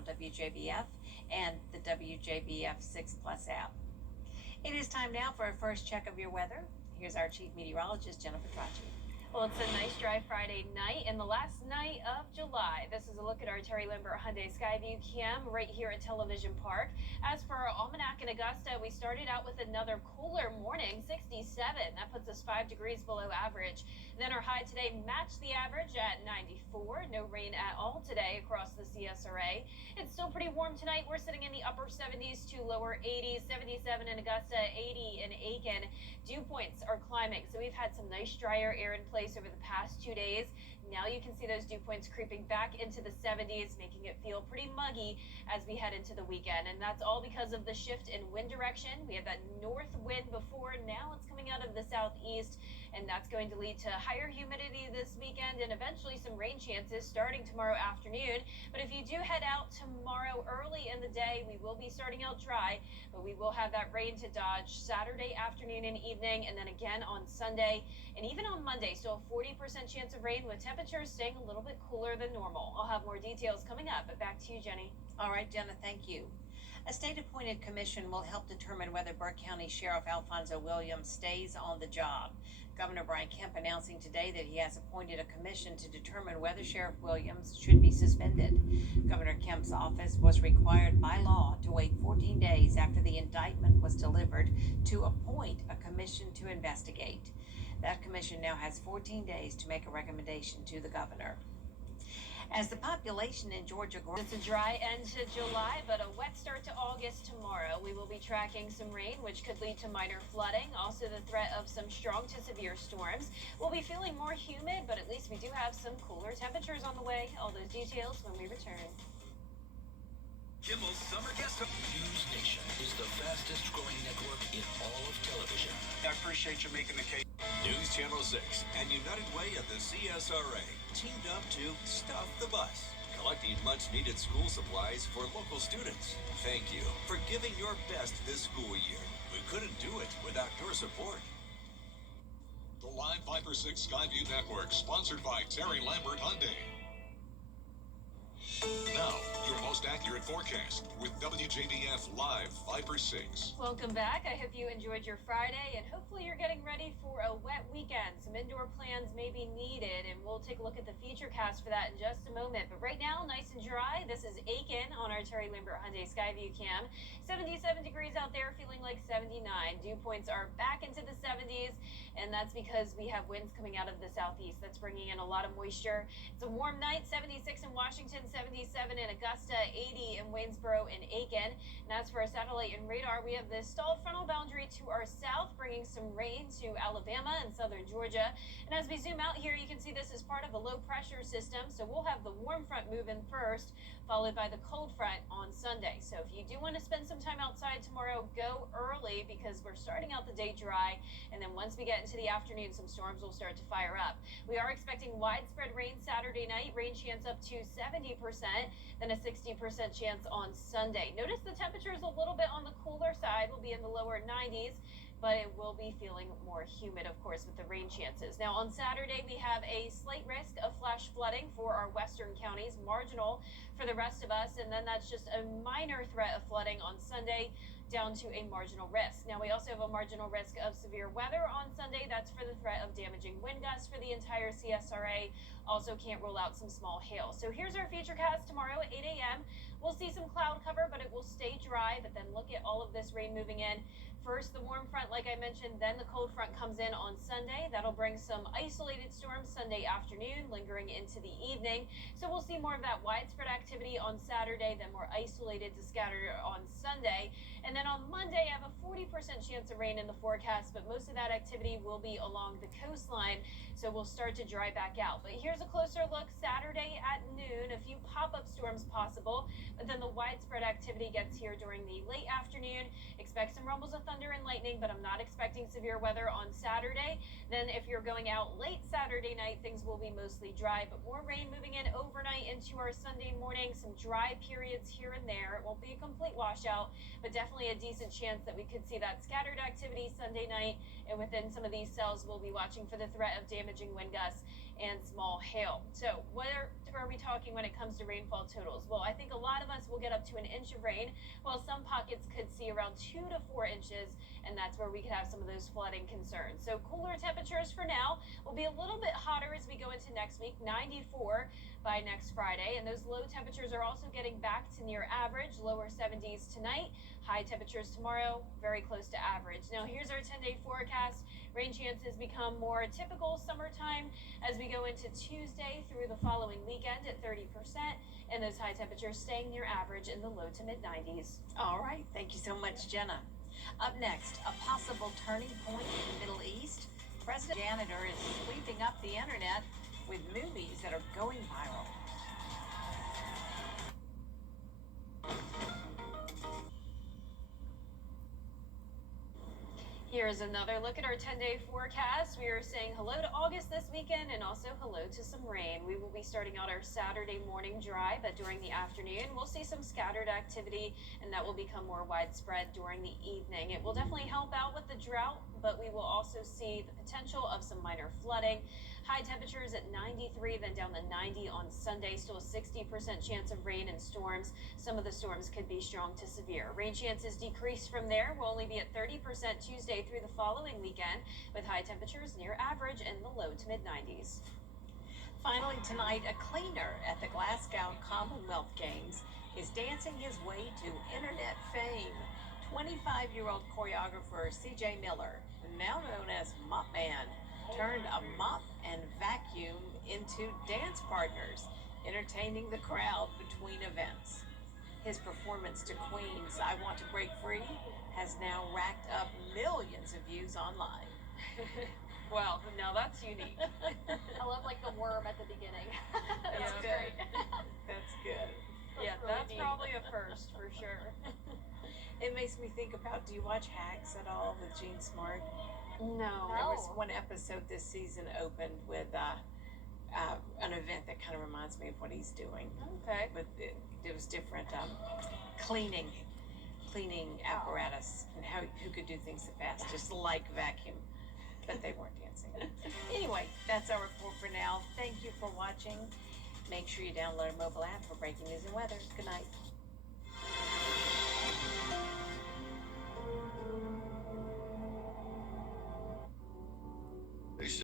on WJBF and the WJBF 6 Plus app. It is time now for a first check of your weather. Here's our Chief Meteorologist, Jennifer Tracci. Well, it's a nice dry Friday night and the last night of July. This is a look at our Terry Lambert Hyundai Skyview cam right here at Television Park. As for our almanac in Augusta, we started out with another cooler morning, 67. That puts us 5 degrees below average. Then our high today matched the average at 94. No rain at all today across the CSRA. It's still pretty warm tonight. We're sitting in the upper 70s to lower 80s, 77 in Augusta, 80 in Aiken. Dew points are climbing, so we've had some nice drier air in place over the past 2 days. Now you can see those dew points creeping back into the 70s, making it feel pretty muggy as we head into the weekend. And that's all because of the shift in wind direction. We had that north wind before, now it's coming out of the southeast, and that's going to lead to higher humidity this weekend and eventually some rain chances starting tomorrow afternoon. But if you do head out tomorrow early in the day, we will be starting out dry, but we will have that rain to dodge Saturday afternoon and evening, and then again on Sunday and even on Monday. Still a 40% chance of rain with temperatures staying a little bit cooler than normal. I'll have more details coming up, but back to you, Jenny. All right, Jenna, thank you. A state-appointed commission will help determine whether Burke County Sheriff Alfonso Williams stays on the job. Governor Brian Kemp announcing today that he has appointed a commission to determine whether Sheriff Williams should be suspended. Governor Kemp's office was required by law to wait 14 days after the indictment was delivered to appoint a commission to investigate. That commission now has 14 days to make a recommendation to the governor. As the population in Georgia grows, it's a dry end to July, but a wet start to August tomorrow. We will be tracking some rain, which could lead to minor flooding. Also, the threat of some strong to severe storms. We'll be feeling more humid, but at least we do have some cooler temperatures on the way. All those details when we return. Kimmel's Summer Guest News Nation is the fastest growing network in all of television. I appreciate you making the case. News Channel 6 and United Way of the CSRA teamed up to Stuff the Bus, collecting much-needed school supplies for local students. Thank you for giving your best this school year. We couldn't do it without your support. The Live Viper 6 Skyview Network, sponsored by Terry Lambert Hyundai. Now, your most accurate forecast with WJBF Live Viper 6. Welcome back. I hope you enjoyed your Friday, and hopefully you're getting ready for a wet weekend. Some indoor plans may be needed, and we'll take a look at the Futurecast for that in just a moment. But right now, nice and dry. This is Aiken on our Terry Lambert Hyundai Skyview cam. 77 degrees out there, feeling like 79. Dew points are back into the 70s, and that's because we have winds coming out of the southeast. That's bringing in a lot of moisture. It's a warm night, 76 in Washington, 77 in Augusta, 80 in Waynesboro and Aiken. And as for our satellite and radar, we have the stalled frontal boundary to our south, bringing some rain to Alabama and southern Georgia. And as we zoom out here, you can see this is part of a low pressure system. So we'll have the warm front move in first, followed by the cold front on Sunday. So if you do want to spend some time outside tomorrow, go early because we're starting out the day dry. And then once we get into the afternoon, some storms will start to fire up. We are expecting widespread rain Saturday night, rain chance up to 70%, then a 60% chance on Sunday. Notice the temperature is a little bit on the cooler side. We'll be in the lower 90s. But it will be feeling more humid, of course, with the rain chances. Now, on Saturday, we have a slight risk of flash flooding for our western counties, marginal for the rest of us, and then that's just a minor threat of flooding on Sunday, down to a marginal risk. Now, we also have a marginal risk of severe weather on Sunday. That's for the threat of damaging wind gusts for the entire CSRA. Also can't rule out some small hail. So here's our Futurecast tomorrow at 8 a.m. We'll see some cloud cover, but it will stay dry. But then look at all of this rain moving in. First, the warm front, like I mentioned, then the cold front comes in on Sunday. That'll bring some isolated storms Sunday afternoon, lingering into the evening. So we'll see more of that widespread activity on Saturday, then more isolated to scattered on Sunday. And then on Monday, I have a 40% chance of rain in the forecast, but most of that activity will be along the coastline. So we'll start to dry back out. But here's a closer look Saturday at noon. A few pop-up storms possible, but then the widespread activity gets here during the late afternoon. Expect some rumbles of thunder and lightning, but I'm not expecting severe weather on Saturday. Then if you're going out late Saturday night, things will be mostly dry, but more rain moving in overnight into our Sunday morning. Some dry periods here and there. It won't be a complete washout, but definitely a decent chance that we could see that scattered activity Sunday night. And within some of these cells, we'll be watching for the threat of damaging wind gusts and small hail. So what are we talking when it comes to rainfall totals? Well, I think a lot of us will get up to an inch of rain, while some pockets could see around 2 to 4 inches, and that's where we could have some of those flooding concerns. So cooler temperatures for now. Will be a little bit hotter as we go into next week, 94 by next Friday, and those low temperatures are also getting back to near average, lower 70s tonight. High temperatures tomorrow, very close to average. Now here's our 10-day forecast. Rain chances become more typical summertime as we go into Tuesday through the following weekend at 30%, and those high temperatures staying near average in the low to mid 90s. All right, thank you so much, Jenna. Up next, a possible turning point in the Middle East. President Janitor is sweeping up the internet with movies that are going viral. Here's another look at our 10-day forecast. We are saying hello to August this weekend and also hello to some rain. We will be starting out our Saturday morning dry, but during the afternoon, we'll see some scattered activity, and that will become more widespread during the evening. It will definitely help out with the drought, but we will also see the potential of some minor flooding. High temperatures at 93, then down to 90 on Sunday. Still a 60% chance of rain and storms. Some of the storms could be strong to severe. Rain chances decrease from there. We'll only be at 30% Tuesday through the following weekend, with high temperatures near average in the low to mid 90s. Finally tonight, a cleaner at the Glasgow Commonwealth Games is dancing his way to internet fame. 25-year-old choreographer CJ Miller, now known as Mop Man, turned a mop and vacuum into dance partners, entertaining the crowd between events. His performance to Queen's I Want to Break Free has now racked up millions of views online. Well, now that's unique. I love like the worm at the beginning. That's Yeah, good. That's good. Yeah, really that's neat. probably a first for sure. It makes me think about, do you watch Hacks at all with Gene Smart? No. There was No. one episode this season opened with an event that kind of reminds me of what he's doing. Okay. But it was different cleaning apparatus and who could do things the fastest, like vacuum, but they weren't dancing. Anyway, that's our report for now. Thank you for watching. Make sure you download our mobile app for breaking news and weather. Good night.